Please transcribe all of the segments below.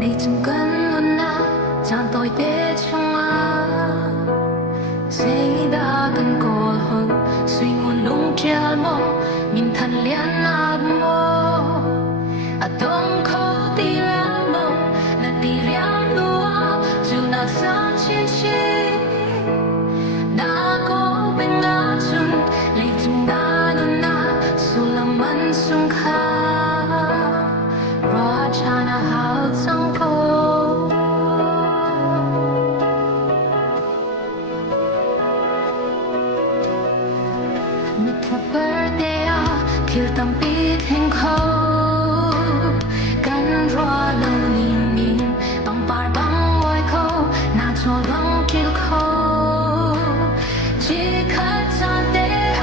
你zum gần na chan tôi te changa sei da gần cổ hồng suy nguồn lung treo mo nhìn thân lian na mo a dong khó ti la mo na ti riang lua chu na san chin chi na có bên na chun lấy zum da na sulam man sung kha ra chana hao sang ko birthday kêu tâm biết hình khâu cắn roa lâu nhìn nhìn bằng bài bằng ngoài khâu nàng cho lăng kêu khâu chỉ khát gian đê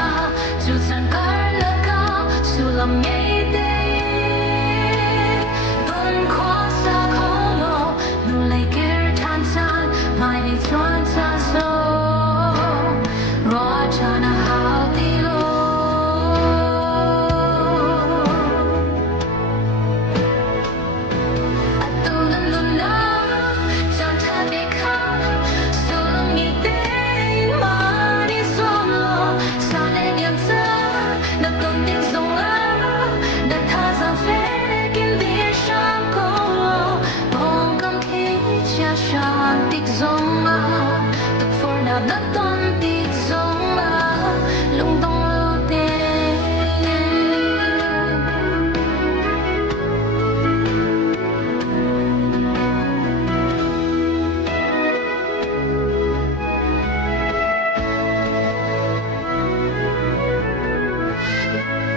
dù rằng cả là cao dù làm ngay đêm vẫn khoa xa khó lộ nụ lấy kia than gian mai đi choan xa sâu roa chana hao đi đất toàn tịt giống lung tung lưu tiền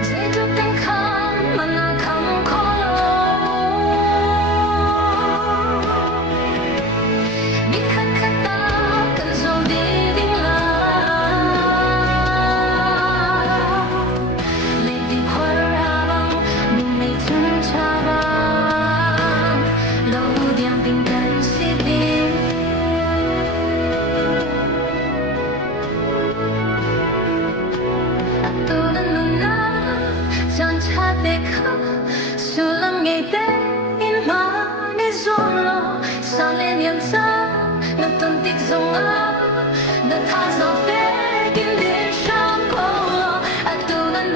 dễ cho tiếng khăn mà nàng không khó lâu biết khát khát ta cần dồn đi sulam ngày tết in mà đi ruộng lo sang lên niềm sáng nó tuần tích dòng nó tha dòng tết kinh đến sáng cô lo tu nan